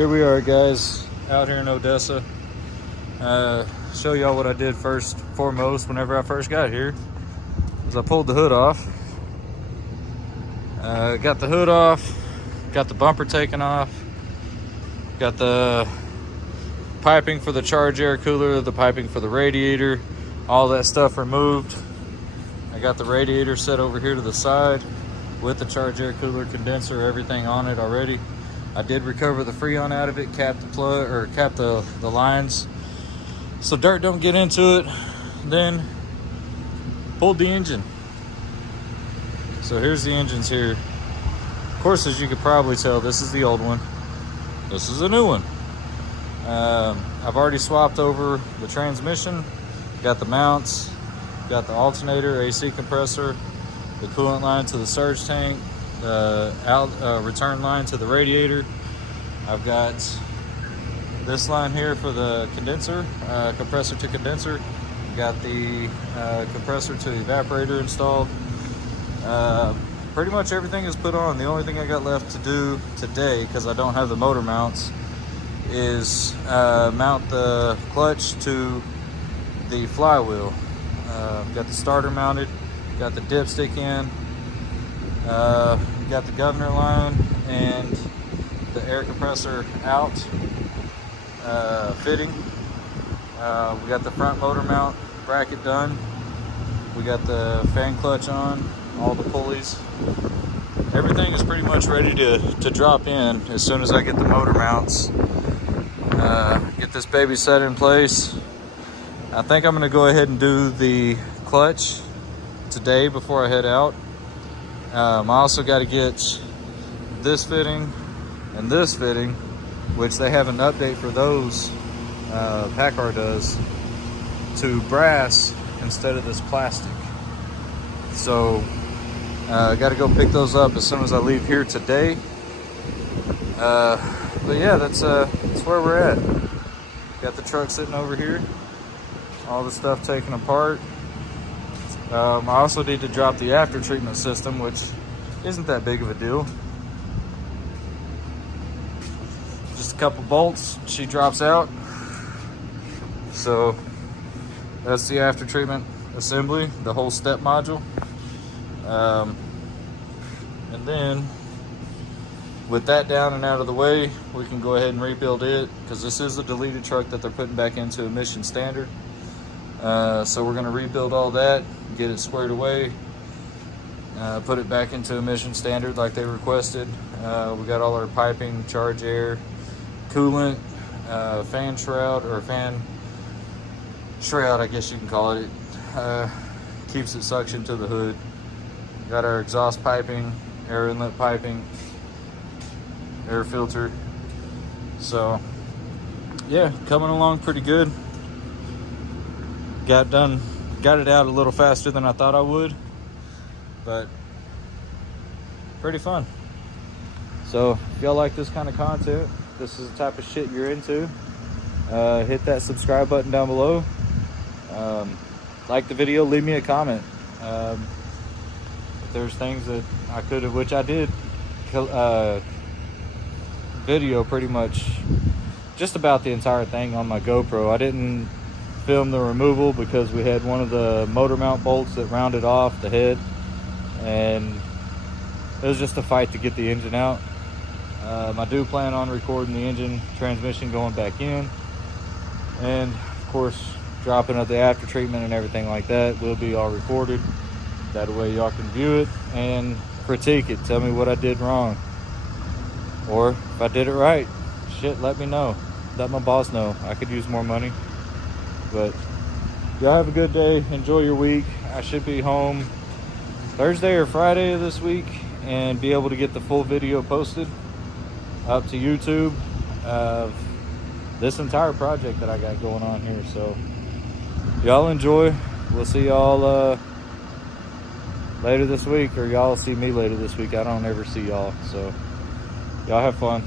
Here we are, guys, out here in Odessa. Show y'all what I did foremost whenever I first got here. Was I pulled the hood off. Got the hood off, got the bumper taken off, got the piping for the charge air cooler, the piping for the radiator, all that stuff removed. I got the radiator set over here to the side with the charge air cooler, condenser, everything on it already. I did recover the Freon out of it, cap the plug, or cap the lines so dirt don't get into it. Then pulled the engine. So here's the engines here. Of course, as you could probably tell, this is the old one. This is a new one. I've already swapped over the transmission, got the mounts, got the alternator, AC compressor, the coolant line to the surge tank, return line to the radiator. I've got this line here for the condenser, compressor to condenser. Got the compressor to evaporator installed. Pretty much everything is put on. The only thing I got left to do today, because I don't have the motor mounts, is mount the clutch to the flywheel. Got the starter mounted, got the dipstick in, got the governor line and the air compressor out fitting. We got the front motor mount bracket done. We got the fan clutch on, all the pulleys. Everything is pretty much ready to drop in as soon as I get the motor mounts. Get this baby set in place. I think I'm going to go ahead and do the clutch today before I head out. I also got to get this fitting and this fitting, which they have an update for those, PACCAR does, to brass instead of this plastic. So I got to go pick those up as soon as I leave here today. But yeah, that's where we're at. Got the truck sitting over here, all the stuff taken apart. I also need to drop the after treatment system, which isn't that big of a deal. Just a couple bolts, she drops out. So that's the after treatment assembly, the whole step module. And then with that down and out of the way, we can go ahead and rebuild it, because this is a deleted truck that they're putting back into emission standard. So we're going to rebuild all that, get it squared away, put it back into emission standard like they requested. We got all our piping, charge air, coolant, fan shroud, I guess you can call it. Keeps it suction to the hood. Got our exhaust piping, air inlet piping, air filter. So yeah, coming along pretty good. Got it out a little faster than I thought I would, but pretty fun. So if y'all like this kind of content, this is the type of shit you're into, hit that subscribe button down below. Like the video, leave me a comment. If there's things that I could have, which I did, video pretty much just about the entire thing on my GoPro. I didn't film the removal because we had one of the motor mount bolts that rounded off the head, and it was just a fight to get the engine out. I do plan on recording the engine, transmission going back in, and of course dropping of the after treatment and everything like that will be all recorded. That way y'all can view it and critique it, tell me what I did wrong, or if I did it right, shit, let me know, let my boss know. I could use more money. But y'all have a good day, enjoy your week. I should be home Thursday or Friday of this week and be able to get the full video posted up to YouTube of this entire project that I got going on here. So y'all enjoy. We'll see y'all later this week, or y'all see me later this week. I don't ever see y'all, so y'all have fun.